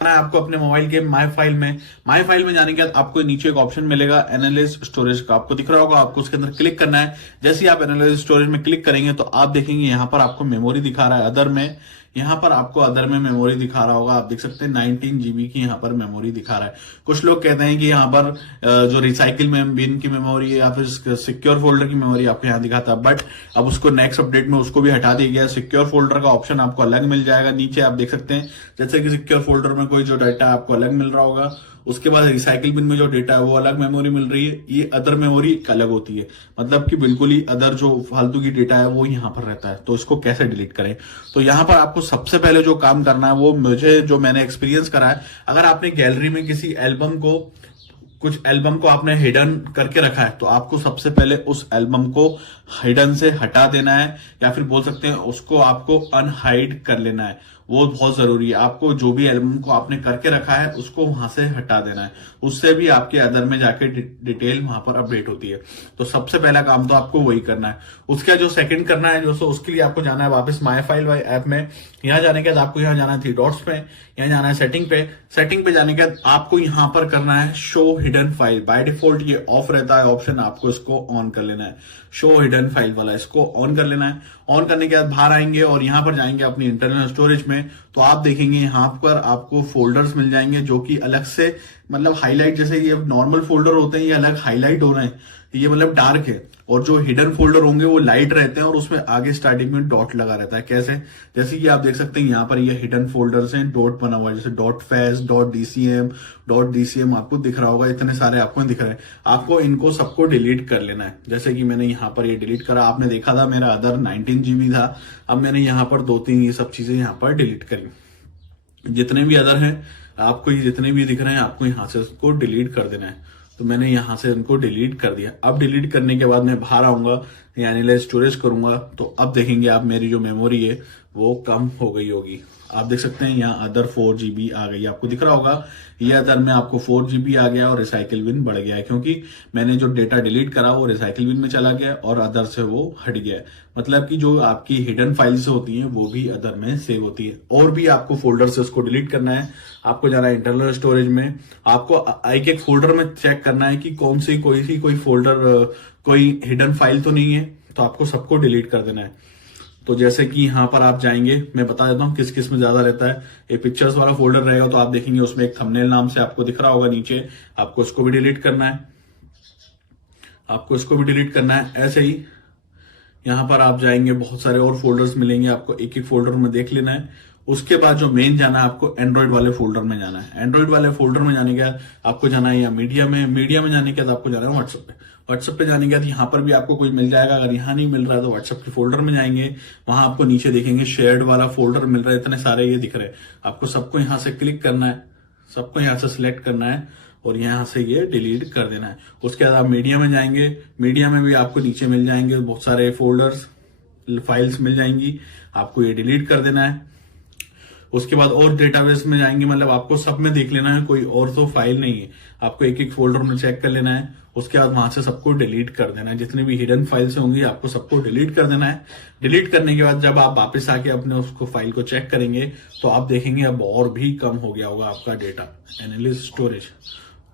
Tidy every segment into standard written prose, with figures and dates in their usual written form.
है आपको अपने मोबाइल के माई फाइल में जाने के बाद आपको नीचे एक ऑप्शन मिलेगा एनालिज स्टोरेज का, आपको दिख रहा होगा। आपको उसके अंदर क्लिक करना है। जैसे ही आप एनालिज स्टोरेज में क्लिक करेंगे तो आप देखेंगे यहाँ पर आपको मेमोरी दिखा रहा है अदर में। यहाँ पर आपको अदर में मेमोरी दिखा रहा होगा, आप देख सकते हैं 19 जीबी की यहाँ पर मेमोरी दिखा रहा है। कुछ लोग कहते हैं कि यहाँ पर जो रिसाइकिल में बिन की मेमोरी है या फिर सिक्योर फोल्डर की मेमोरी आपको यहाँ दिखाता है, बट अब उसको नेक्स्ट अपडेट में उसको भी हटा दिया गया। सिक्योर फोल्डर का ऑप्शन आपको अलग मिल जाएगा। नीचे आप देख सकते हैं जैसे कि सिक्योर फोल्डर में कोई जो डाटा आपको अलग मिल रहा होगा, उसके बाद रिसाइकिल बिन में जो डेटा है वो अलग मेमोरी मिल रही है। ये अदर मेमोरी अलग होती है, मतलब कि बिल्कुल ही अदर जो फालतू की डेटा है वो यहाँ पर रहता है। तो इसको कैसे डिलीट करें, तो यहाँ पर आपको सबसे पहले जो काम करना है वो जो मैंने एक्सपीरियंस करा है, अगर आपने गैलरी में किसी कुछ एल्बम को आपने हिडन करके रखा है तो आपको सबसे पहले उस एल्बम को हिडन से हटा देना है, या फिर बोल सकते हैं उसको आपको अनहाइड कर लेना है। वो बहुत जरूरी है। आपको जो भी एल्बम को आपने करके रखा है उसको वहां से हटा देना है, उससे भी आपके अदर में जाके डिटेल वहां पर अपडेट होती है। तो सबसे पहला काम तो आपको वही करना है। उसका जो सेकंड करना है दोस्तों, उसके लिए आपको जाना है वापस माई फाइल वाई ऐप में। यहाँ जाने के बाद आपको यहाँ जाना है 3 डॉट्स पे, यहाँ जाना है सेटिंग पे। सेटिंग पे जाने के बाद आपको यहाँ पर करना है show hidden file. By default ये ऑफ रहता है ऑप्शन, आपको इसको ऑन कर लेना है। शो हिडन फाइल वाला इसको ऑन कर लेना है। ऑन करने के बाद बाहर आएंगे और यहाँ पर जाएंगे अपनी इंटरनल स्टोरेज में, तो आप देखेंगे यहाँ पर आपको फोल्डर्स मिल जाएंगे जो कि अलग से, मतलब हाईलाइट, जैसे ये नॉर्मल फोल्डर होते हैं ये अलग हाईलाइट हो रहे हैं, ये मतलब डार्क है। और जो हिडन फोल्डर होंगे वो लाइट रहते हैं और उसमें आगे स्टार्टिंग में डॉट लगा रहता है। कैसे, जैसे कि आप देख सकते हैं यहाँ पर ये हिडन फोल्डर्स हैं, डॉट बना हुआ है, जैसे डॉट फैस, डॉट डीसीएम आपको दिख रहा होगा, इतने सारे आपको दिख रहे हैं। आपको इनको सबको डिलीट कर लेना है। जैसे कि मैंने यहाँ पर ये डिलीट करा, आपने देखा था मेरा अदर 19 जीबी था, अब मैंने यहाँ पर 2-3 ये सब चीजें यहाँ पर डिलीट करी। जितने भी अदर हैं आपको, ये जितने भी दिख रहे हैं आपको यहाँ से उसको डिलीट कर देना है। तो मैंने यहां से उनको डिलीट कर दिया। अब डिलीट करने के बाद मैं बाहर आऊंगा, यानी स्टोरेज करूंगा, तो अब देखेंगे आप मेरी जो मेमोरी है वो कम हो गई होगी। आप देख सकते हैं यहाँ अदर 4 जीबी आ गई, आपको दिख रहा होगा ये अदर में आपको 4 जीबी आ गया और रिसाइकिल बिन बढ़ गया है, क्योंकि मैंने जो डेटा डिलीट करा वो रिसाइकिल बिन में चला गया और अदर से वो हट गया है। मतलब कि जो आपकी हिडन फाइल्स होती हैं वो भी अदर में सेव होती है। और भी आपको फोल्डर से उसको डिलीट करना है। आपको जाना है इंटरनल स्टोरेज में, आपको एक एक फोल्डर में चेक करना है कि कोई फोल्डर कोई हिडन फाइल तो नहीं है, तो आपको सबको डिलीट कर देना है। तो जैसे कि यहाँ पर आप जाएंगे, मैं बता देता हूँ किस किस में ज्यादा रहता है। ये पिक्चर्स वाला फोल्डर रहेगा तो आप देखेंगे उसमें एक थंबनेल नाम से आपको दिख रहा होगा नीचे, आपको इसको भी डिलीट करना है, आपको इसको भी डिलीट करना है। ऐसे ही यहाँ पर आप जाएंगे, बहुत सारे और फोल्डर्स मिलेंगे आपको, एक एक फोल्डर में देख लेना है। उसके बाद जो मेन जाना है आपको एंड्रॉइड वाले फोल्डर में जाना है। एंड्रॉइड वाले फोल्डर में जाने के बाद आपको जाना है या मीडिया में जाने के बाद आपको जाना है व्हाट्सएप पे। व्हाट्सएप पे जाने के बाद यहाँ पर भी आपको कोई मिल जाएगा। अगर यहाँ नहीं मिल रहा है तो व्हाट्सएप के फोल्डर में जाएंगे, वहां आपको नीचे देखेंगे शेयर्ड वाला फोल्डर मिल रहा है, इतने सारे ये दिख रहे हैं। आपको सबको यहाँ से क्लिक करना है, सबको यहाँ से सिलेक्ट करना है और यहाँ से ये डिलीट कर देना है। उसके बाद आप मीडिया में जाएंगे, मीडिया में भी आपको नीचे मिल जाएंगे बहुत सारे फोल्डर्स, फाइल्स मिल जाएंगी, आपको ये डिलीट कर देना है। उसके बाद और डेटाबेस में जाएंगे, मतलब आपको सब में देख लेना है, कोई और तो फाइल नहीं है, आपको एक एक फोल्डर में चेक कर लेना है। उसके बाद वहां से सबको डिलीट कर देना है, जितने भी हिडन फाइल्स होंगी आपको सबको डिलीट कर देना है। डिलीट करने के बाद जब आप वापस आके अपने उसको फाइल को चेक करेंगे तो आप देखेंगे अब और भी कम हो गया होगा आपका डेटा, एनालिस्ट स्टोरेज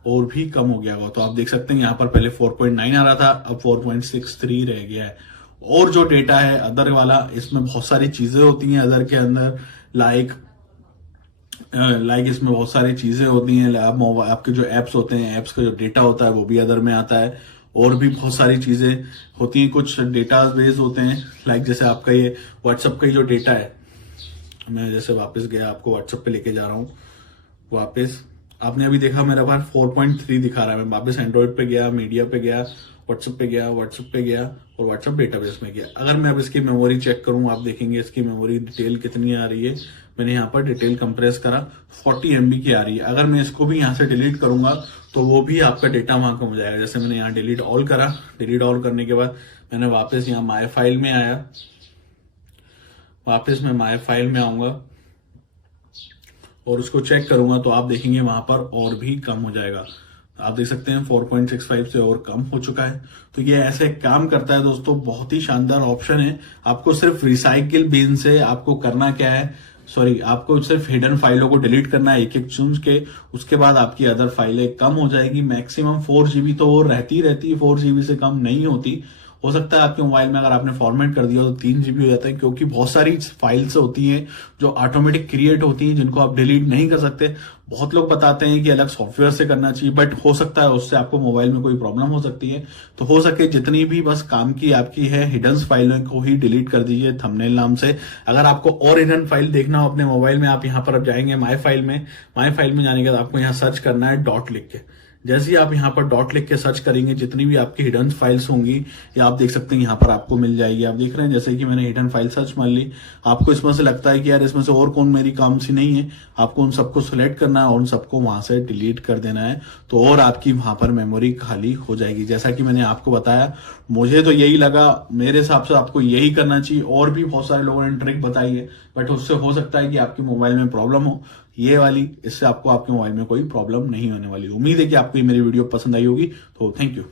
और भी कम हो गया होगा। तो आप देख सकते हैं यहाँ पर पहले 4.9 आ रहा था, अब 4.63 रह गया है। और जो डेटा है अदर वाला, इसमें बहुत सारी चीजें होती हैं अदर के अंदर, लाइक इसमें बहुत सारी चीजें होती हैं। आपके जो एप्स होते हैं, एप्स का जो डेटा होता है वो भी अदर में आता है। और भी बहुत सारी चीजें होती हैं, कुछ डेटा बेस होते हैं, लाइक जैसे आपका ये व्हाट्सएप का जो डेटा है, मैं जैसे वापस गया, आपको व्हाट्सएप पे लेके जा रहा हूँ वापस। आपने अभी देखा मेरे पास 4.3 दिखा रहा है। मैं वापस एंड्रॉइड पे गया, मीडिया पे गया, व्हाट्सएप पे गया और व्हाट्सएप डेटाबेस में गया। अगर मैं अब इसकी मेमोरी चेक करूं, आप देखेंगे इसकी मेमोरी डिटेल कितनी आ रही है। मैंने यहाँ पर डिटेल कंप्रेस करा, 40 MB की आ रही है। अगर मैं इसको भी यहाँ से डिलीट करूंगा तो वो भी आपका डेटा वहां कम हो जाएगा। जैसे मैंने यहाँ डिलीट ऑल करा, डिलीट ऑल करने के बाद मैंने वापस यहाँ माई फाइल में आया, वापस मैं माई फाइल में आऊंगा और उसको चेक करूंगा तो आप देखेंगे वहां पर और भी कम हो जाएगा। आप देख सकते हैं 4.65 से और कम हो चुका है। तो ये ऐसे काम करता है दोस्तों, बहुत ही शानदार ऑप्शन है। आपको सिर्फ रिसाइकिल बिन से आपको करना क्या है, सॉरी, आपको सिर्फ हिडन फाइलों को डिलीट करना है एक एक चुन के। उसके बाद आपकी अदर फाइलें कम हो जाएगी। मैक्सिमम 4 GB तो वो रहती है, 4 GB से कम नहीं होती। हो सकता है आपके मोबाइल में अगर आपने फॉर्मेट कर दिया तो 3 GB हो जाता है, क्योंकि बहुत सारी फाइल्स होती हैं जो ऑटोमेटिक क्रिएट होती हैं, जिनको आप डिलीट नहीं कर सकते। बहुत लोग बताते हैं कि अलग सॉफ्टवेयर से करना चाहिए, बट हो सकता है उससे आपको मोबाइल में कोई प्रॉब्लम हो सकती है। तो हो सके जितनी भी बस काम की आपकी है हिडन फाइलों को ही डिलीट कर दीजिए थंबनेल नाम से। अगर आपको और हिडन फाइल देखना हो अपने मोबाइल में, आप यहाँ पर अब जाएंगे माई फाइल में जाने के बाद आपको यहाँ सर्च करना है डॉट लिख के। जैसे ही आप यहाँ पर डॉट लिख के सर्च करेंगे, जितनी भी आपकी हिडन फाइल्स होंगी या आप देख सकते हैं यहाँ पर आपको मिल जाएगी। आप देख रहे हैं जैसे कि मैंने हिडन फाइल सर्च मान ली। आपको इसमें से लगता है कि यार इसमें से और कौन मेरी काम सी नहीं है, आपको उन सबको सिलेक्ट करना है और उन सबको वहां से डिलीट कर देना है। तो और आपकी वहां पर मेमोरी खाली हो जाएगी। जैसा कि मैंने आपको बताया, मुझे तो यही लगा, मेरे हिसाब से आपको यही करना चाहिए। और भी बहुत सारे लोगों ने ट्रिक बताई है, बट उससे हो सकता है कि आपके मोबाइल में प्रॉब्लम हो। ये वाली, इससे आपको आपके मोबाइल में कोई प्रॉब्लम नहीं होने वाली। उम्मीद है कि आपको ये मेरी वीडियो पसंद आई होगी। तो थैंक यू।